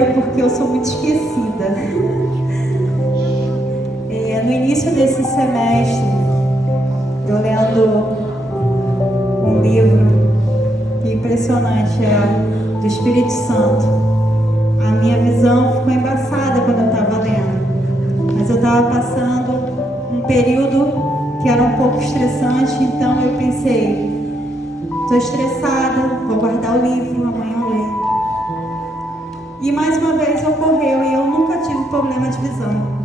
primeiro porque eu sou muito esquecida. No início desse semestre, eu lendo um livro impressionante, do Espírito Santo. A minha visão ficou embaçada quando eu estava lendo, mas eu estava passando um período que era um pouco estressante, então eu pensei, estou estressada, vou guardar o livro, amanhã eu leio. E mais uma vez ocorreu, e eu nunca tive problema de visão.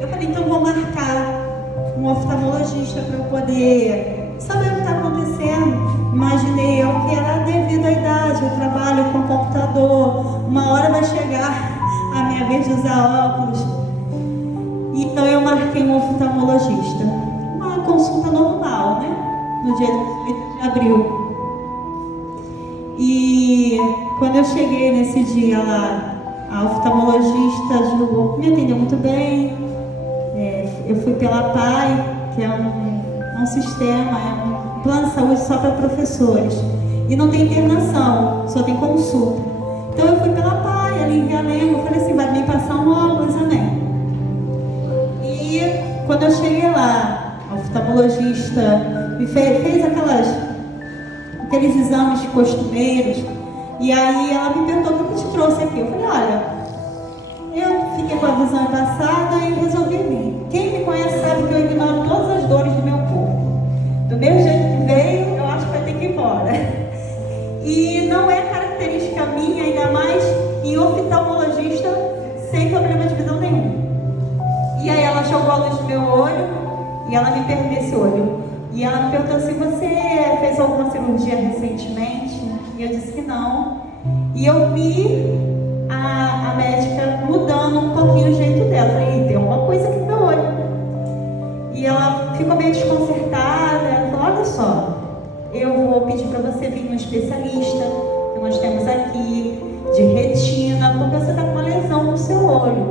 Eu falei, então vou marcar um oftalmologista para eu poder saber o que está acontecendo. Imaginei eu que era devido à idade, eu trabalho com computador, uma hora vai chegar a minha vez de usar óculos. Então eu marquei um oftalmologista, uma consulta normal, né? No dia 8 de abril. E quando eu cheguei nesse dia lá, a oftalmologista me atendeu muito bem. Eu fui pela PAI, que é um sistema, um plano de saúde só para professores. E não tem internação, só tem consulta. Então eu fui pela PAI, ali em Realengo, eu falei assim, vai me passar um óculos, amém. E quando eu cheguei lá, a oftalmologista me fez aqueles exames costumeiros. E aí ela me perguntou, o que te trouxe aqui? Eu falei, olha, eu fiquei com a visão embaçada e resolvi vir. Quem me conhece sabe que eu ignoro todas as dores do meu corpo. Do mesmo jeito que veio, eu acho que vai ter que ir embora. E não é característica minha, ainda mais em oftalmologista, sem problema de visão nenhum. E aí ela jogou a luz no meu olho e ela me perguntou esse olho. E ela me perguntou se você fez alguma cirurgia recentemente. E eu disse que não. E eu vi a médica mudando um pouquinho o jeito dela. Eu falei, tem alguma coisa aqui no meu olho. E ela ficou meio desconcertada. Ela falou, olha só, eu vou pedir para você vir num especialista que nós temos aqui de retina, porque você está com uma lesão no seu olho.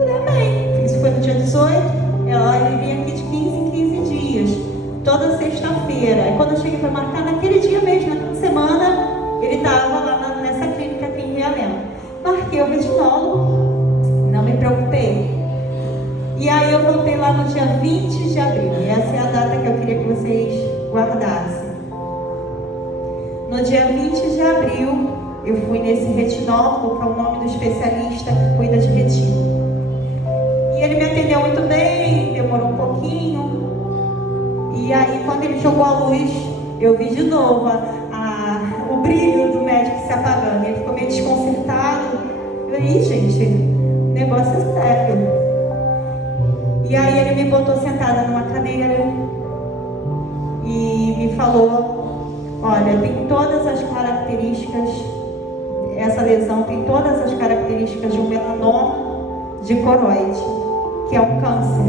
Eu falei, amém. Isso foi no dia 18. Ele vinha aqui de 15 em 15 dias, toda sexta-feira. E quando eu cheguei para marcar, naquele dia mesmo, naquela semana, ele estava lá nessa clínica aqui em Realengo. Marquei o retinólogo, não me preocupei. E aí eu voltei lá no dia 20 de abril. E essa é a data que eu queria que vocês guardassem. No dia 20 de abril, eu fui nesse retinólogo, que é o nome do especialista que cuida de retina. E ele me atendeu muito bem, demorou um pouquinho. E aí quando ele jogou a luz, eu vi de novo o brilho do médico se apagando. Ele ficou meio desconcertado. Eu falei, gente, o negócio é sério. E aí ele me botou sentada numa cadeira e me falou, olha, tem todas as características, essa lesão tem todas as características de um melanoma de coroide, que é um câncer.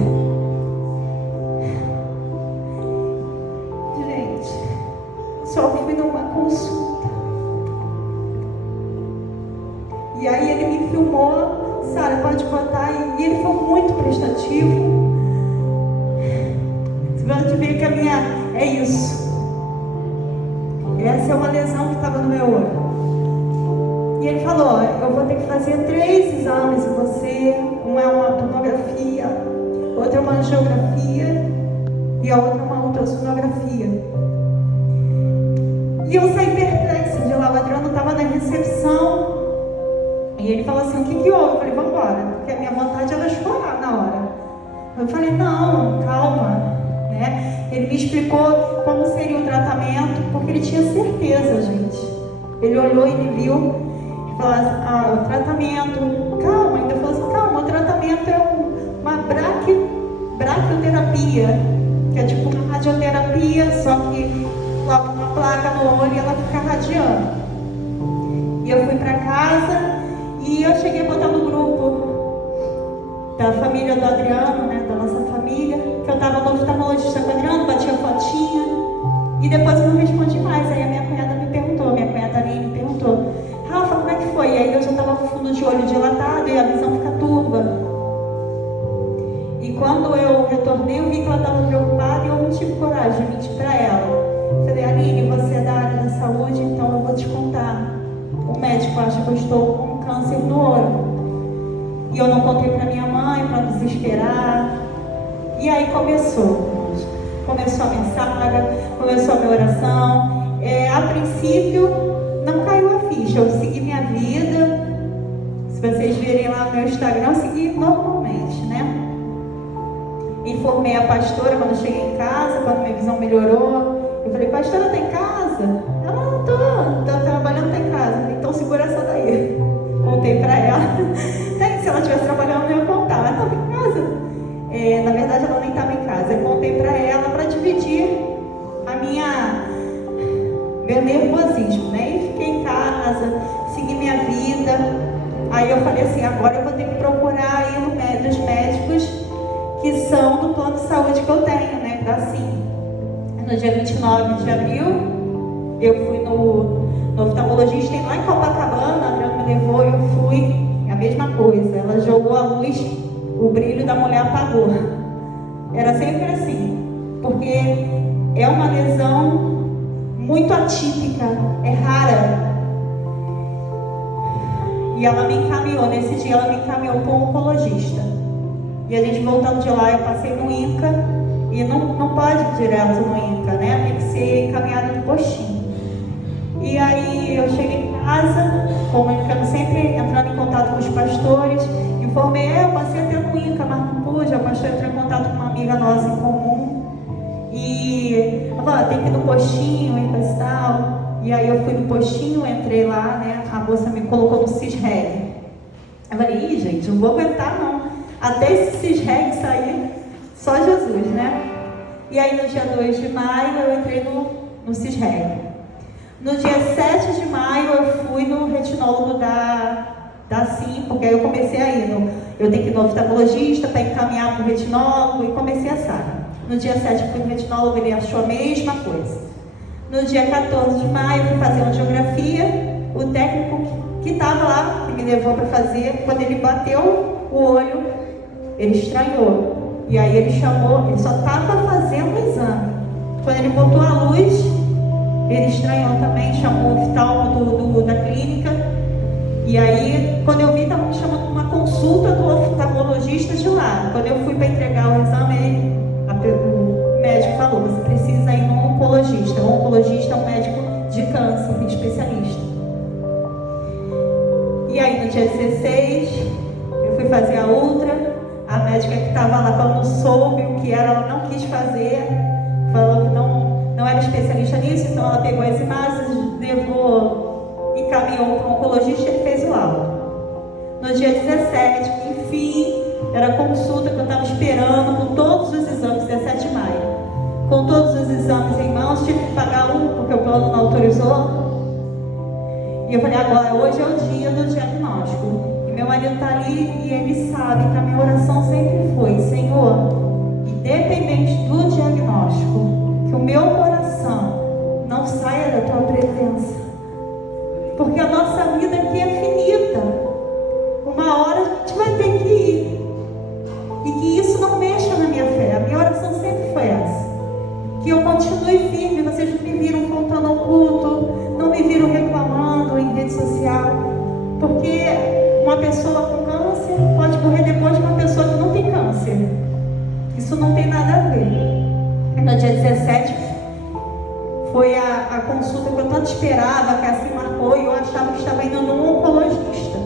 Gente, só fui numa consulta. E aí ele me filmou, Sara, pode botar, e ele foi muito prestativo. Você pode ver que a minha é isso. Essa é uma lesão que estava no meu olho. E ele falou, eu vou ter que fazer 3 exames em você. Um é uma tomografia, outra é uma angiografia e a outra é uma ultrassonografia. E eu saí perplexa de lá. O Adriano estava na recepção e ele falou assim, o que houve? Eu falei, vamos embora, porque a minha vontade era chorar na hora. Eu falei, não, calma, né? Ele me explicou como seria o tratamento, porque ele tinha certeza, gente. Ele olhou e me viu e falou assim, o tratamento, calma, ainda falou assim, calma, o tratamento é uma braquioterapia, que é tipo uma radioterapia, só que coloca uma placa no olho e ela fica radiando. E eu fui para casa e eu cheguei a botar no grupo da família do Adriano, né, da nossa família, que eu estava no oftalmologista com o Adriano, batia fotinha, e depois eu não respondi mais. Aí a minha cunhada me perguntou, minha cunhada Aline me perguntou, Rafa, como é que foi? E aí eu já estava com fundo de olho dilatado e a visão fica turva. E quando eu retornei, eu vi que ela estava preocupada e eu não tive coragem de mentir para ela. Falei, Aline, você é da área da saúde, então eu vou te contar. O médico acha que eu estou com câncer no olho. E eu não contei para minha mãe, para não desesperar. E aí começou a mensagem, começou a minha oração. A princípio, não caiu a ficha, eu segui minha vida. Se vocês verem lá no meu Instagram, eu segui normalmente, né? Informei a pastora quando eu cheguei em casa, quando minha visão melhorou. Eu falei, pastora, tá em casa? Ela, não tô trabalhando, tá em casa. Então segura essa daí. Contei pra ela. Se ela estivesse trabalhando, eu não ia contar. Ela estava em casa. Na verdade, ela nem estava em casa. Eu contei pra ela para dividir meu nervosismo, né? E fiquei em casa, segui minha vida. Aí eu falei assim, agora eu vou ter que procurar ir nos médicos que são do plano de saúde que eu tenho, né? Da SIM. No dia 29 de abril, eu fui no oftalmologista lá em Copacabana. A Adriana me levou e eu fui. A mesma coisa, ela jogou a luz, o brilho da mulher apagou. Era sempre assim, porque é uma lesão muito atípica, é rara. E ela me encaminhou, nesse dia ela me encaminhou para um oncologista. E a gente voltando de lá, eu passei no INCA, e não pode ir direto no INCA, né? Tem que ser encaminhado no postinho. E aí eu cheguei em casa, comunicando, sempre entrando em contato com os pastores, informei, eu passei até no INCA, mas não pude. O pastor entrou em contato com uma amiga nossa em comum, e ela falou, tem que ir no postinho e tal. E aí eu fui no postinho, entrei lá, né, a moça me colocou no Cisreg. Eu falei, ih, gente, não vou aguentar não, até esse Cisreg sair, só Jesus, né? E aí no dia 2 de maio eu entrei no Cisreg. No dia 7 de maio eu fui no retinólogo da SIM, porque aí eu comecei a ir. Eu tenho que ir no oftalmologista para encaminhar para o retinólogo e comecei a sair. No dia 7 eu fui no retinólogo, ele achou a mesma coisa. No dia 14 de maio eu fui fazer uma angiografia. O técnico que estava lá, que me levou para fazer, quando ele bateu o olho, ele estranhou. E aí ele chamou, ele só estava fazendo o exame. Quando ele botou a luz, ele estranhou também, chamou o oftalmo da clínica. E aí, quando eu vi, estava me chamando para uma consulta do oftalmologista de lá. Quando eu fui para entregar o exame, o médico falou, você precisa ir no oncologista. O oncologista é um médico de câncer, especialista. E aí, no dia 16, eu fui fazer a ultra. A médica que estava lá, quando soube o que era, ela não quis fazer. Falou que não era especialista nisso, então ela pegou as imagens, levou e caminhou para o oncologista e ele fez o laudo. No dia 17, enfim, era a consulta que eu estava esperando, com todos os exames, 17 de maio. Com todos os exames em mãos, tive que pagar porque o plano não autorizou. E eu falei, agora, hoje é o dia do diagnóstico. E meu marido está ali e ele sabe que a minha oração sempre foi, Senhor, independente do diagnóstico, que o meu coração não saia da tua presença, porque a nossa vida aqui é finita. Uma hora a gente vai ter que ir, e que isso não mexa na minha fé. A minha oração sempre foi essa, que eu continue firme. Vocês não me viram contando ao culto, não me viram reclamando em rede social, porque uma pessoa com câncer pode morrer depois de uma pessoa que não tem câncer. Isso não tem nada a ver. No dia 17 foi a consulta que eu tanto esperava, que assim marcou, e eu achava que estava indo num oncologista.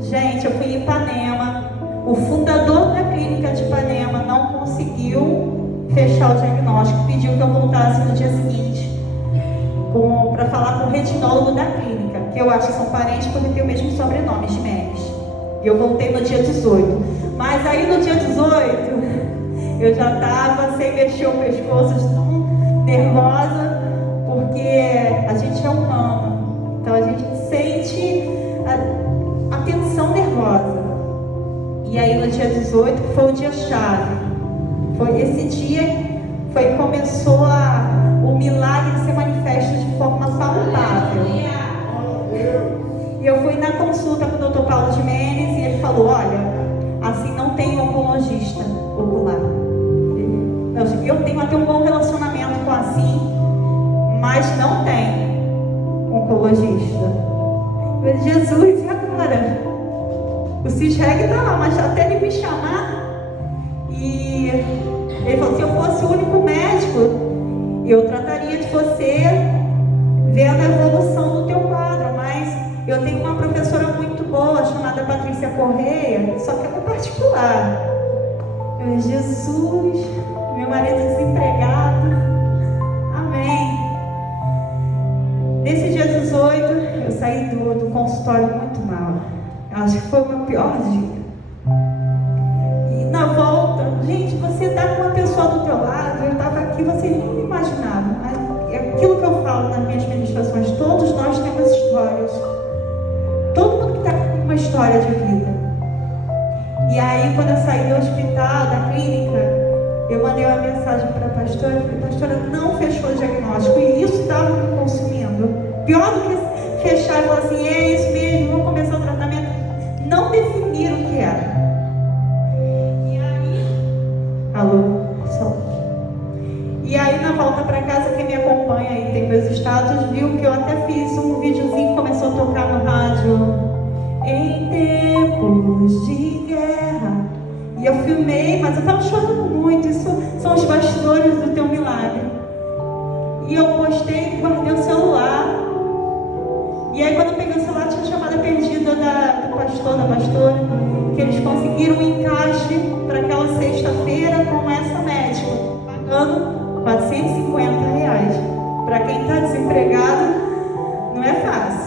Gente, eu fui em Ipanema. O fundador da clínica de Ipanema não conseguiu fechar o diagnóstico, pediu que eu voltasse no dia seguinte para falar com o retinólogo da clínica, que eu acho que são parentes porque tem o mesmo sobrenome, Jimenez. E eu voltei no dia 18. Mas aí no dia 18 eu já estava sem mexer o pescoço, tão nervosa, porque a gente é humano, então a gente sente a tensão nervosa. E aí no dia 18 foi o dia chave. Foi esse dia que começou o milagre ser manifesto de forma palpável. E eu fui na consulta com o Dr. Paulo Jimenez e ele falou, olha, assim não tem oncologista ocular. Eu tenho até um bom relacionamento com a SIM, mas não tem oncologista. Jesus, e agora? O CISREG está lá, mas até ele me chamar, e ele falou: se eu fosse o único médico, eu trataria de você vendo a evolução do teu quadro, mas eu tenho uma professora muito boa chamada Patrícia Correia, só que é particular. Eu, Jesus, meu marido desempregado, amém. Nesse dia 18, eu saí do consultório muito mal. Acho que foi o meu pior dia. E na volta, gente, você está com uma pessoa do teu lado, eu estava aqui, você nem me imaginava. É aquilo que eu falo nas minhas ministrações, todos nós temos histórias. Todo mundo que está com uma história de vida. E aí, quando eu saí do hospital, da clínica, eu mandei uma mensagem para a pastora, eu falei: pastora, não fechou o diagnóstico, e isso estava me consumindo. Pior do que fechar e falar assim: é isso mesmo, vou começar o tratamento. Não definiram o que era. E aí, alô, som. E aí, na volta para casa, quem me acompanha aí, tem meus status, viu que eu até fiz um videozinho, começou a tocar no rádio. Em tempos de guerra. E eu filmei, mas eu estava chorando muito. Isso são os bastidores do teu milagre. E eu postei e guardei o celular. E aí, quando eu peguei o celular, tinha chamada perdida do pastor, da pastora, que eles conseguiram um encaixe para aquela sexta-feira com essa médica, pagando R$450. Para quem está desempregado, não é fácil.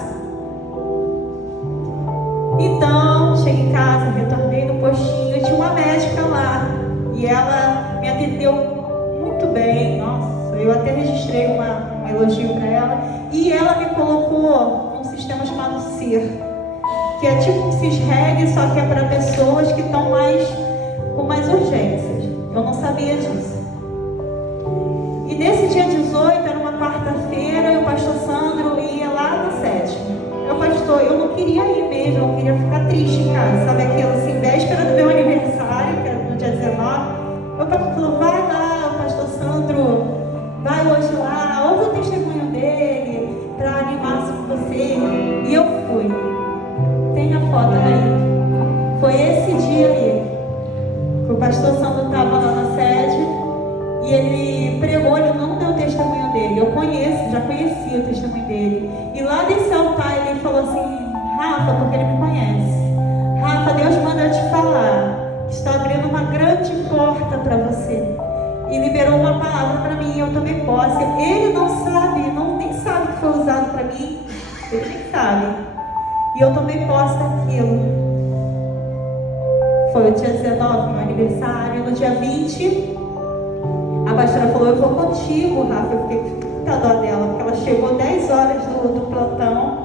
Então, cheguei em casa, retornei no postinho e tinha uma médica lá. E ela me atendeu muito bem. Nossa, eu até registrei um elogio para ela. E ela me colocou num sistema chamado CIR, que é tipo um CISREG, só que é para pessoas que estão com mais urgências. Eu não sabia disso. E nesse dia 18, era uma quarta-feira, e o pastor Sandro ia lá no 7. Pastor, eu não queria ir mesmo, eu queria ficar triste em casa, sabe aquilo assim, véspera do meu aniversário, que era no dia 19. O pastor falou: vai lá, o pastor Sandro vai hoje lá, ouve o testemunho dele, para animar-se com você. E eu fui. Tem a foto aí. Foi esse dia aí, que o pastor Sandro estava lá na sede, e ele pregou, ele não deu o testemunho dele. Eu já conhecia o testemunho dele. E lá desse altar ele falou assim: Rafa, porque ele me conhece, Rafa, Deus manda eu te falar que está abrindo uma grande porta para você. E liberou uma palavra para mim, e eu tomei posse. Ele não sabe, nem sabe que foi usado para mim. Ele nem sabe. E eu tomei posse daquilo. Foi o dia 19, meu aniversário. No dia 20, a pastora falou: eu vou contigo, Rafa. Eu fiquei com muita dó dela, porque ela chegou 10 horas do plantão.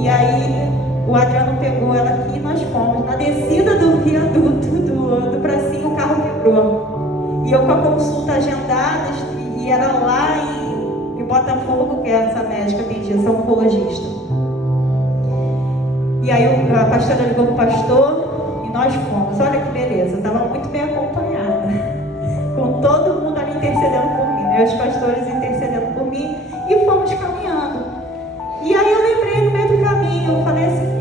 E aí o Adriano pegou ela aqui e nós fomos. Na descida do viaduto do pracinho, o carro quebrou. E eu com a consulta agendada, e era lá em Botafogo, que essa médica atendia, essa oncologista. E aí a pastora ligou para o pastor e nós fomos. Olha que beleza, eu estava muito bem acompanhada, com todo mundo ali intercedendo por mim, né? Os pastores intercedendo por mim, e fomos caminhando. E aí eu lembrei no meio do caminho, eu falei assim: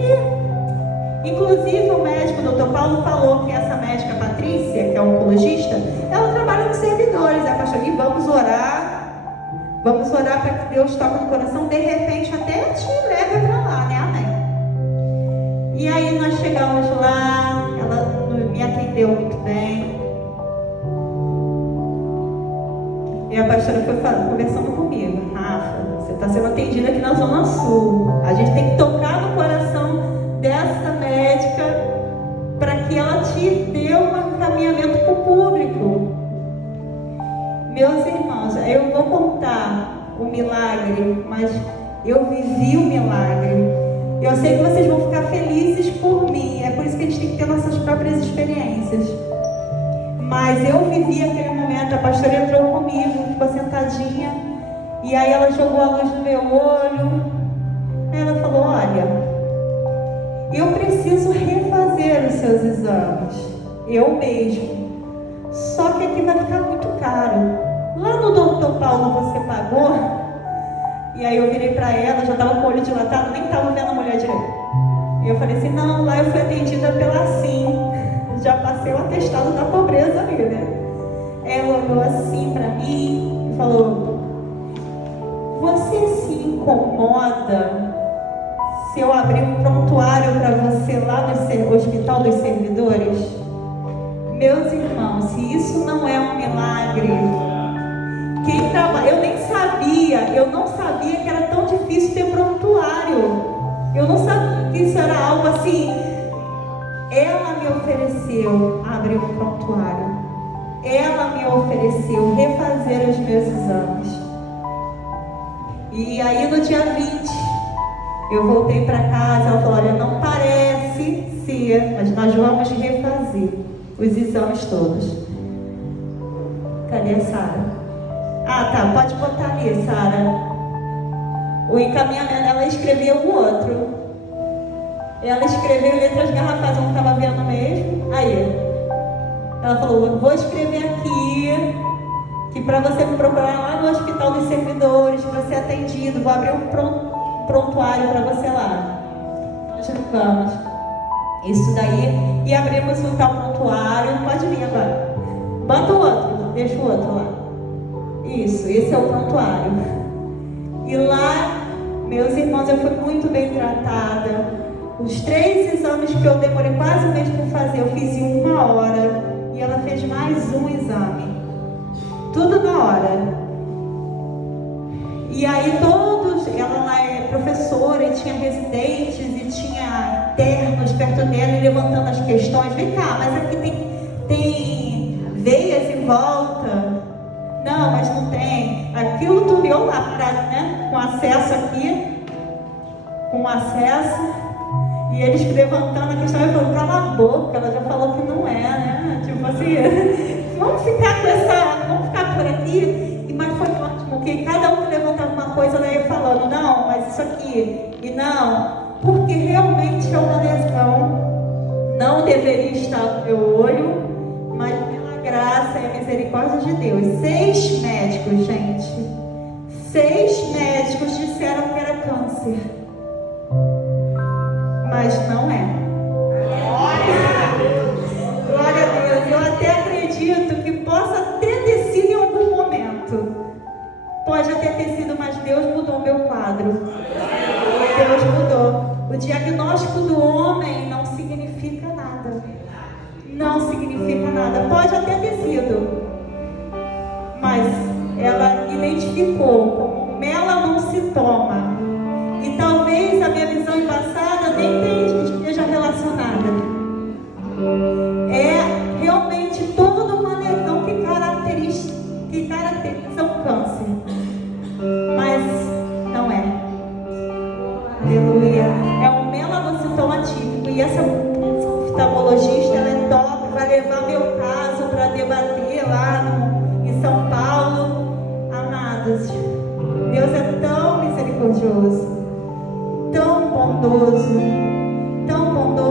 inclusive o médico, o Dr. Paulo, falou que essa médica Patrícia, que é oncologista, ela trabalha nos servidores. A pastora: e vamos orar para que Deus toque no coração, de repente até te leve para lá, né? Amém. E aí nós chegamos lá, ela me atendeu muito bem. E a pastora foi conversando comigo: Rafa, você está sendo atendida aqui na Zona Sul. A gente tem que tocar no coração dessa médica para que ela te dê um encaminhamento para o público. Meus irmãos, eu vou contar o milagre, mas eu vivi o milagre. Eu sei que vocês vão ficar felizes por mim. É por isso que a gente tem que ter nossas próprias experiências. Mas eu vivi aquele momento. A pastora entrou comigo, ficou sentadinha, e aí ela jogou a luz no meu olho. Aí ela falou: olha, eu preciso refazer os seus exames, eu mesmo. Só que aqui vai ficar muito caro. Lá no Dr. Paulo você pagou? E aí eu virei para ela, já estava com o olho dilatado, nem estava vendo Eu falei assim, não, lá eu fui atendida pela Sim. Já passei o atestado da pobreza ali, né? Ela olhou assim pra mim e falou, você se incomoda se eu abrir um prontuário para você lá no Hospital dos Servidores? Meus irmãos, se isso não é um milagre, quem trabalha, eu não sabia que era tão difícil ter prontuário. Eu não sabia que isso era algo assim. Ela me ofereceu abrir um prontuário. Ela me ofereceu refazer os meus exames. E aí no dia 20, eu voltei para casa, ela falou, olha, não parece ser, mas nós vamos refazer os exames todos. Cadê a Sara? Ah, tá, pode botar ali, Sara. O encaminhamento, ela escreveu o outro. Ela escreveu letras garrafais, eu não estava vendo mesmo. Aí, ela falou, vou escrever aqui, que para você me procurar lá no Hospital dos Servidores, para ser atendido, vou abrir um prontuário para você lá. Nós vamos. Isso daí, e abrimos um tal prontuário. Pode vir agora. Bota o outro, deixa o outro lá. Isso, esse é o prontuário. E lá, meus irmãos, eu fui muito bem tratada. Os 3 exames que eu demorei quase um mês para fazer, eu fiz em 1 hora. E ela fez mais um exame. Tudo na hora. E aí ela lá é professora e tinha residentes e tinha internos perto dela e levantando as questões. Vem cá, mas aqui tem veias em volta. Não, mas não tem. Aquilo tudo eu lá, né? Com acesso aqui. Com acesso. E eles levantando a questão e falando, cala a boca, ela já falou que não é, né? Tipo assim, vamos ficar por aqui. Mas foi ótimo, porque cada um que levantava uma coisa, ela ia falando, não, mas isso aqui, e não, porque realmente é uma lesão, não deveria estar no meu olho, mas pela graça e a misericórdia de Deus. 6 médicos, gente, 6 médicos disseram que era câncer, mas não é. Glória a Deus. Eu até acredito que possa ter sido em algum momento. Pode até ter sido, mas Deus mudou o meu quadro. Deus mudou. O diagnóstico do homem não significa nada. Não significa nada. Pode até ter sido, mas ela identificou como melanocitoma. E talvez a minha visão embaçada nem esteja relacionada. É realmente toda uma lesão que caracteriza o câncer. Mas não é. Aleluia. É um melanocitoma típico. E essa oftalmologista, ela é top, vai levar meu caso para debater lá em São Paulo. Amados, Deus é tão misericordioso, tão bondoso, tão bondoso.